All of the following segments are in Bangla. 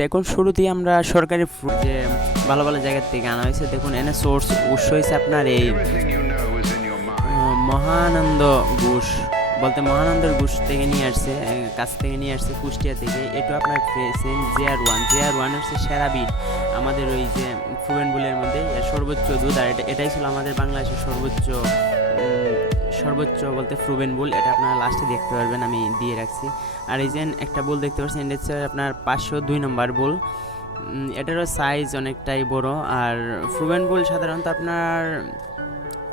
দেখুন, শুরুতেই আমরা সরকারি যে ভালো ভালো জায়গার থেকে আনা হয়েছে, দেখুন, এনে সোর্স উৎস হয়েছে আপনার এই মহানন্দ ঘোষ। বলতে মহানন্দের ঘোষ থেকে নিয়ে আসছে কাছ থেকে নিয়ে আসছে কুষ্টিয়া থেকে। এটা আপনার পেয়েছেন জেআর ওয়ান। জেআর ওয়ান হচ্ছে সেরা বিট আমাদের ওই যে ফ্রুবেন বুলের মধ্যে সর্বোচ্চ দুধ আর এটা, এটাই ছিল আমাদের বাংলাদেশের সর্বোচ্চ সর্বোচ্চ বলতে ফ্রুবেন বুল, এটা আপনারা লাস্টে দেখতে পারবেন, আমি দিয়ে রাখছি। আর এই যে একটা বুল দেখতে পাচ্ছেন, এটা হচ্ছে আপনার পাঁচশো দুই নম্বর বুল। এটারও সাইজ অনেকটাই বড়, আর ফ্রুবেন বুল সাধারণত আপনার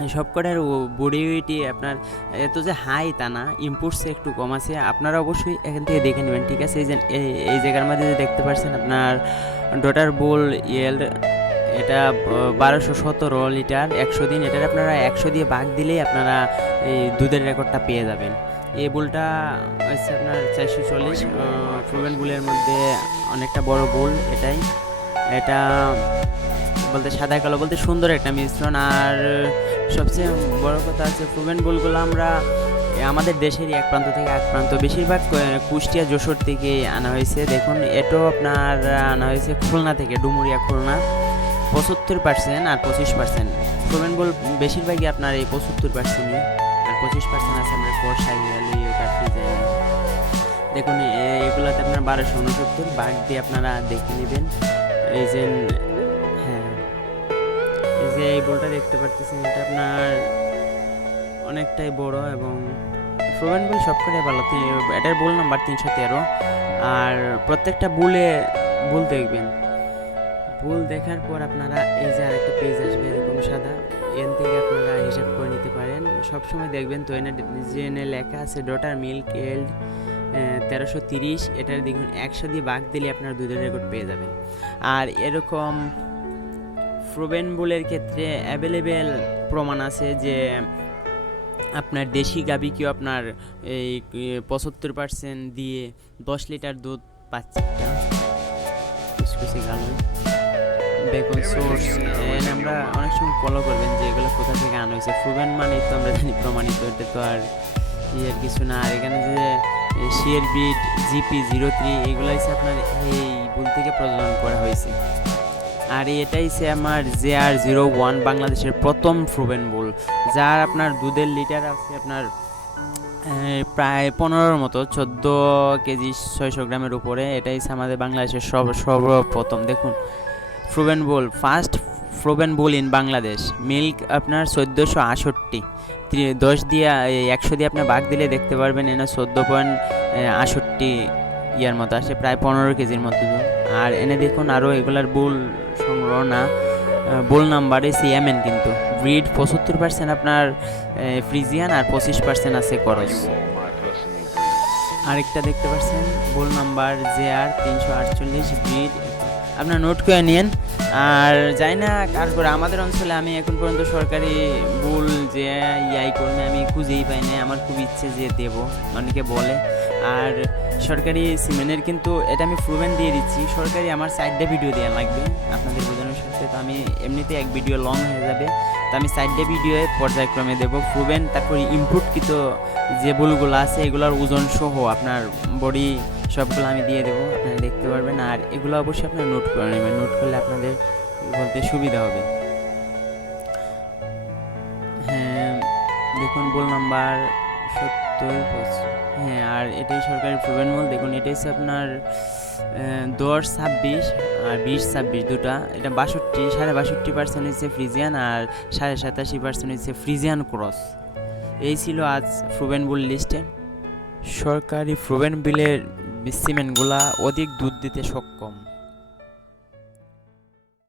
সবকটার বডি ওয়েটই আপনার, এত যে হাই তা না ইম্পোর্টসে একটু কম আছে, আপনারা অবশ্যই এখান থেকে দেখে নেবেন, ঠিক আছে? এই যে, এই- এই জায়গার মধ্যে দেখতে পাচ্ছেন আপনার ডটার বোল ইয়েল এটা বারোশো সতেরো লিটার, একশো দিন। এটার আপনারা একশো দিয়ে ভাগ দিলেই আপনারা এই দুধের রেকর্ডটা পেয়ে যাবেন। এই বুলটা হচ্ছে আপনার চারশো চল্লিশ প্রুভেন বুলের মধ্যে অনেকটা বড় বুল এটাই। এটা বলতে সাদা কালো বলতে সুন্দর একটা মিশ্রণ। আর সবচেয়ে বড় কথা হচ্ছে প্রুভেন বুলগুলো আমরা আমাদের দেশেরই এক প্রান্ত থেকে এক প্রান্ত। বেশিরভাগ কুষ্টিয়া, যশোর থেকে আনা হয়েছে। দেখুন, এটাও আপনার আনা হয়েছে খুলনা থেকে, ডুমুরিয়া, খুলনা। পঁচাত্তর পার্সেন্ট আর পঁচিশ পার্সেন্ট প্রুভেন বল বেশিরভাগই আপনার এই পঁচাত্তর পার্সেন্টই আর পঁচিশ পার্সেন্ট আছে আপনার বর্ষাই দেখুন এগুলোতে আপনার বারোশো উনসত্তর, বাঘ দিয়ে আপনারা দেখে নেবেন। এই যে হ্যাঁ এই যে এই বলটা দেখতে পারতেছেন, এটা আপনার অনেকটাই বড় এবং ফ্রোভেন বল সবকটাই ভালো। এটার বুল নাম্বার তিনশো তেরো। আর প্রত্যেকটা বুলে, বুল দেখবেন। বুল দেখার পর আপনারা এই যে আরেকটা পেজ আসবে এরকম সাদা এন থেকে আপনারা হিসাব করে নিতে পারেন। সবসময় দেখবেন তো এনে জেনে লেখা আছে ডটার মিল্ক এল্ড তেরোশো তিরিশ এটার দেখুন একশো দিয়ে বাঘ দিলে আপনার দুধের রেকর্ড পেয়ে যাবেন। আর এরকম ফ্রোবেন বুলের ক্ষেত্রে অ্যাভেলেবেল প্রমাণ আছে যে আপনার দেশি গাবিকেও আপনার এই পঁচাত্তর পার্সেন্ট দিয়ে দশ লিটার দুধ পাচ্ছে। একটা কুচকুচি গালো দেখুন সোর্স এনে আমরা অনেক সময় ফলো করবেন যে এগুলো কোথা থেকে আনা হয়েছে। ফ্রুবেন মানেই তো আমরা জানি প্রমাণিত, এটা তো আর ইয়ের কিছু না। আর এখানে যে বিট জিপি জিরো থ্রি এগুলো হচ্ছে আপনার, এই থেকে প্রজনন করা হয়েছে। আর এটাই আমার জে আর জিরো ওয়ান বাংলাদেশের প্রথম ফ্রুবেন বুল যার আপনার দুধের লিটার আছে আপনার প্রায় পনেরোর মতো, চোদ্দ কেজি, ছয়শো গ্রামের উপরে। এটাই আমাদের বাংলাদেশের সব সর্বপ্রথম। দেখুন ফ্রুবেন বুল, ফার্স্ট ফ্রোবেন বুল ইন বাংলাদেশ। মিল্ক আপনার চোদ্দোশো আষট্টি। দশ দিয়ে একশো দিয়ে আপনার বাঘ দিলে দেখতে পারবেন, এনে চোদ্দ পয়েন্ট আষট্টি ইয়ার মতো আসে, প্রায় পনেরো কেজির মতো। আর এনে দেখুন আরও এগুলার বুল সংগ্রহ না বুল নাম্বারে সিএমএন কিন্তু। ব্রিড পঁচাত্তর পার্সেন্ট আপনার ফ্রিজিয়ান আর পঁচিশ পার্সেন্ট আছে করস. আরেকটা দেখতে পাচ্ছেন, বুল নাম্বার জে আর তিনশো আটচল্লিশ ব্রিড আপনার নোট করে নিন আর যাই না করে, আমাদের অঞ্চলে আমি এখন পর্যন্ত সরকারি ভুল যে ইয়াই করবে আমি খুঁজেই পাই না আমার খুব ইচ্ছে যে দেব, অনেকে বলে। আর সরকারি সিমেন্টের কিন্তু এটা আমি প্রুভেন দিয়ে দিচ্ছি। সরকারি আমার সাইডে ভিডিও দেওয়া লাগবে আপনাদের বোঝানোর সাথে। তো আমি এমনিতে এক ভিডিও লং হয়ে যাবে। তো আমি সাইডে ভিডিওয়ে পর্যায়ক্রমে দেবো। প্রুভেন তারপর ইমপ্রুভকৃত যে বুলগুলো আছে, এগুলোর ওজন সহ আপনার বডি সবগুলো আমি দিয়ে দেবো, আপনারা দেখতে পারবেন। আর এগুলো অবশ্যই আপনারা নোট করে নেবেন। নোট করলে আপনাদের বলতে সুবিধা হবে। হ্যাঁ দেখুন বুল নাম্বার সত্তর হ্যাঁ আর এটাই সরকারি প্রুভেন মল দেখুন, এটা হচ্ছে আপনার দশ, ছাব্বিশ আর বিশ, ছাব্বিশ দুটা। এটা বাষট্টি, সাড়ে বাষট্টি পার্সেন্ট হচ্ছে ফ্রিজিয়ান আর সাড়ে সাতাশি পার্সেন্ট হচ্ছে ফ্রিজিয়ান ক্রস। এই ছিল আজ ফ্রুবেন বুল লিস্টে সরকারি ফ্রুবেন বিলের সিমেন্টগুলা অধিক দুধ দিতে সক্ষম।